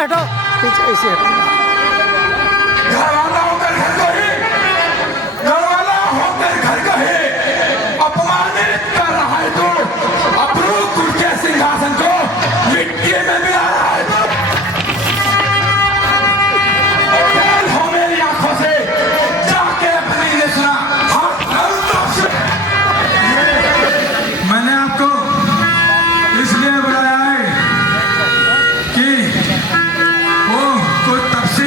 हटो पीछे ऐसे हटो। घरवाला होकर घर को ही, घरवाला होकर घर को ही अपमानित कर रहा है तू। अपरू कुर्के सिंहासन को मिट्टी में मिला रहा है तू। खेल हो मेरी आंखों से जाके अपनी ने सुना। मैंने आपको इसलिए बुलाया है कि वो कुछ तब से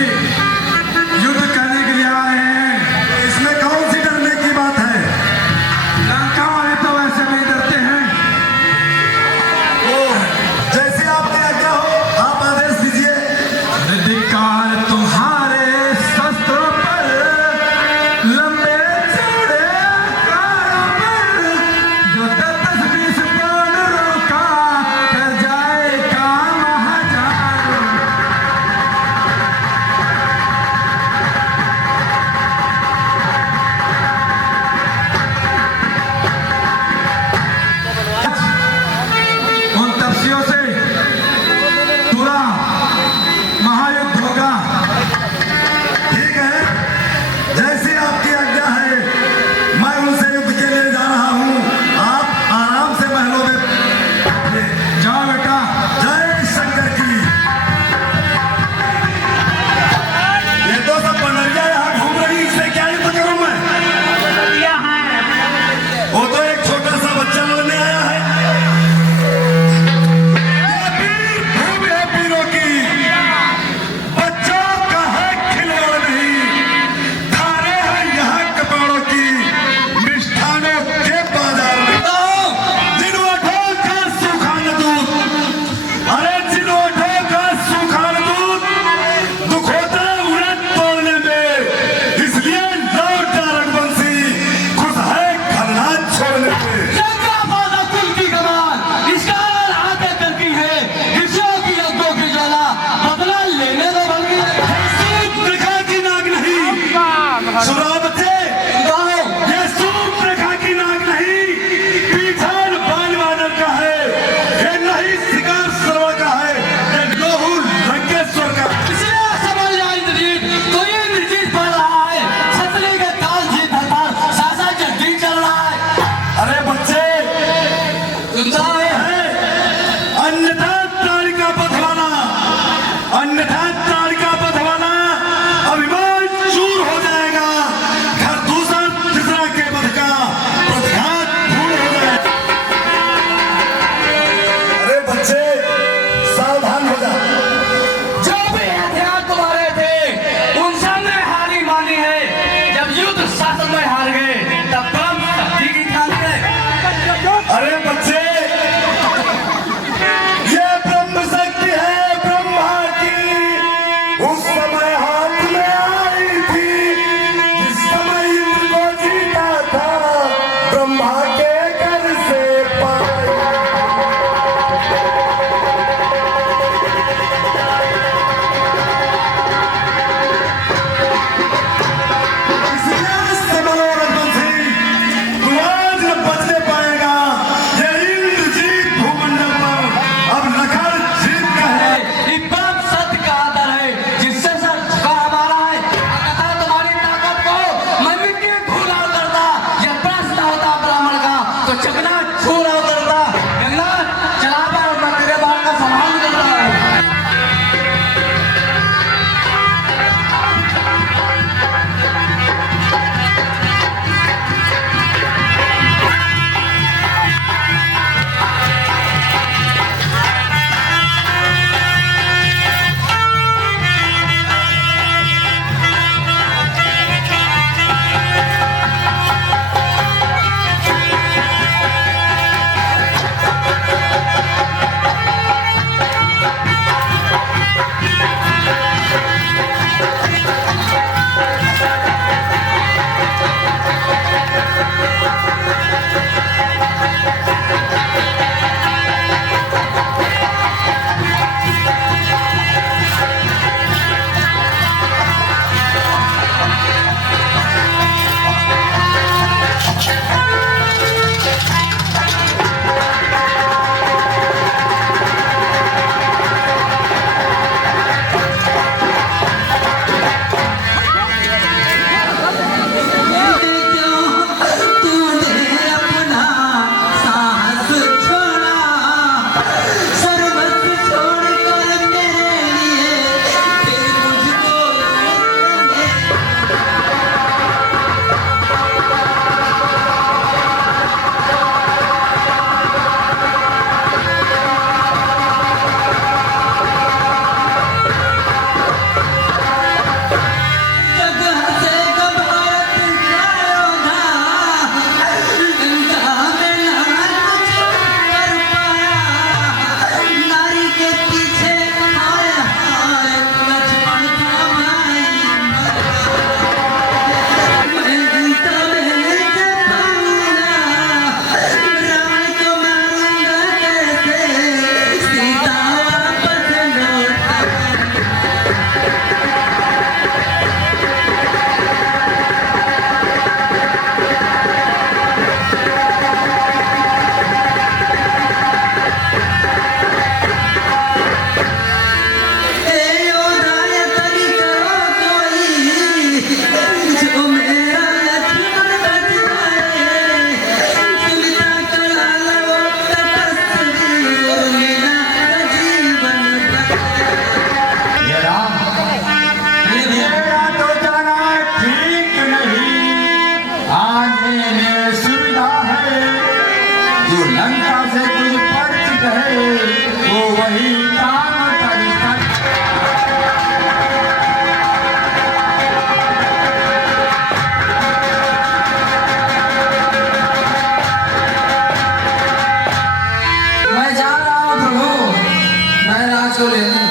महाराज को लेने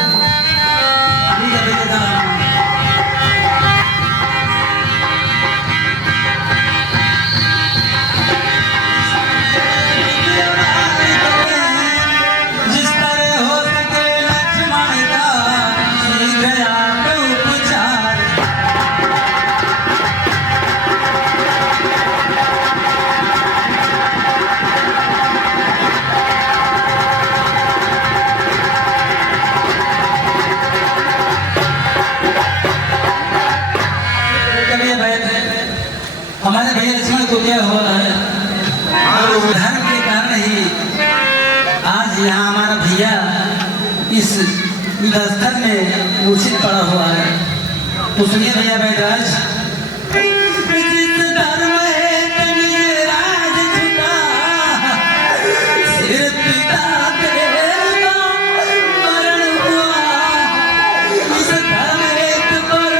ठीक है भैया जाना। जिस तरह हो सके लक्ष्मण का शीघ्र आप उपचार। हमारे भैया लक्ष्मण को क्या हुआ है, और धर्म के कारण ही आज यहाँ हमारा भैया इस स्थल में मूर्छित पड़ा हुआ है। तो सुनिए भैया बैदराज, जिस धर्म हेतु निज राज छुटा, सिर पिता देवता मरण हुआ। इस धर्म हेतु पर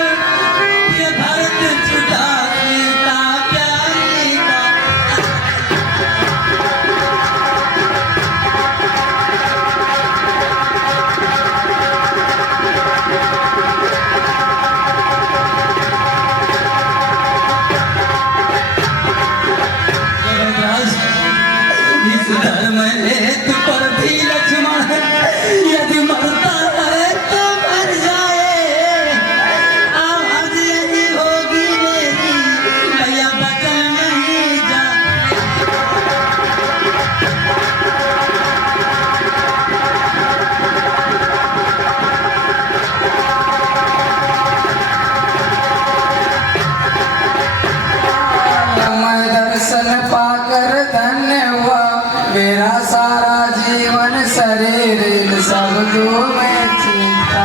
ये भरत छुटा, सीता प्यारी का। इस धर्म हेतु पर भी लक्ष्मण यदि मरता है तो मर जाए। आवाज यही होगी मेरी, भैया बचन नहीं जाए। मैं दर्शन पाकर धन्य हुआ, मेरा सारा जीवन शरीर इन शब्दों में जीता।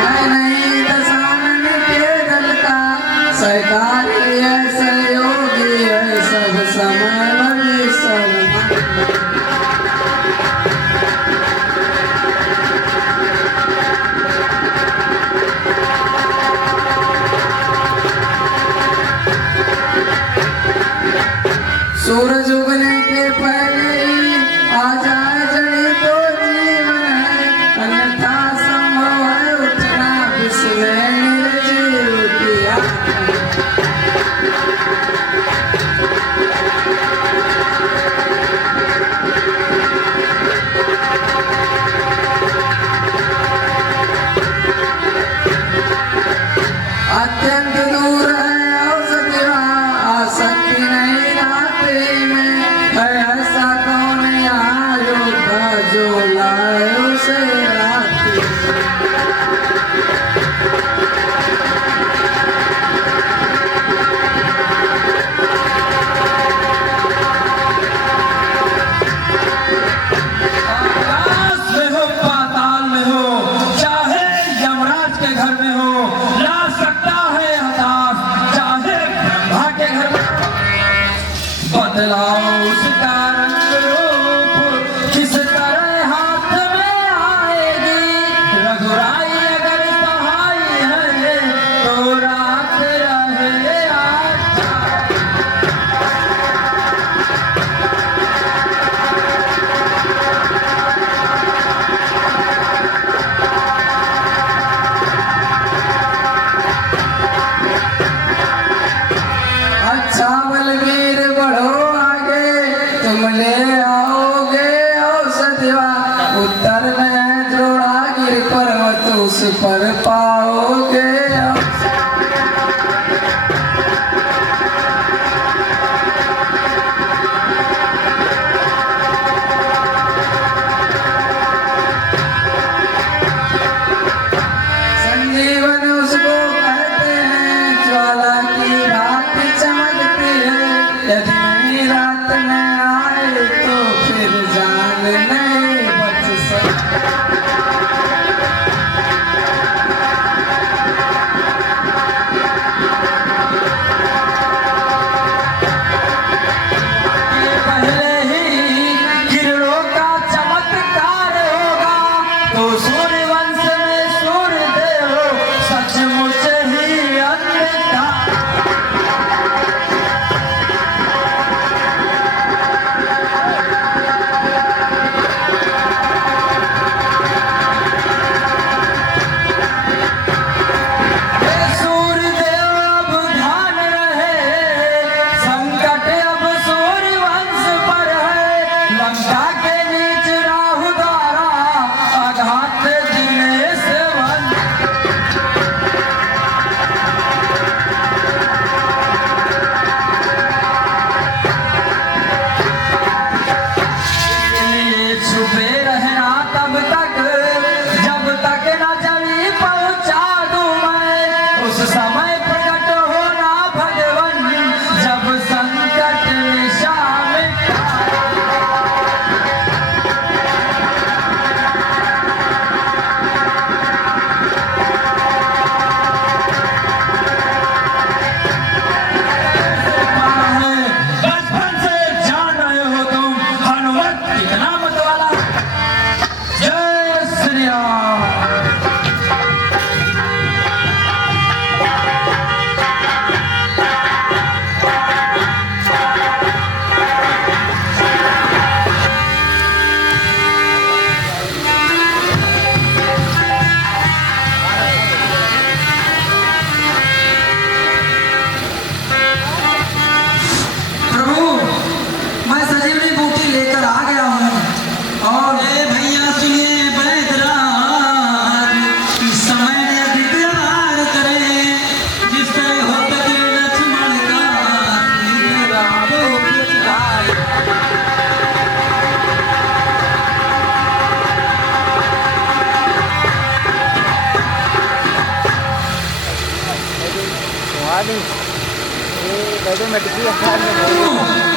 मैं नहीं दशानन के दल का, सरकारी है सहयोगी है सब समय भविष्य। सूरज उगने के पहले ही आ जाए जड़ी तो जीवन है, अन्यथा संभव है उठना बिसले निर्जीव किया। अत्यंत दूर है औषधि, आसक्ति नहीं रात्रि में है। ऐसा कौन यहाँ योद्धा जो लाए उसे रात्रि। आकाश में हो पाताल में हो, चाहे यमराज के घर में हो, ला सकता है हटा क्यों?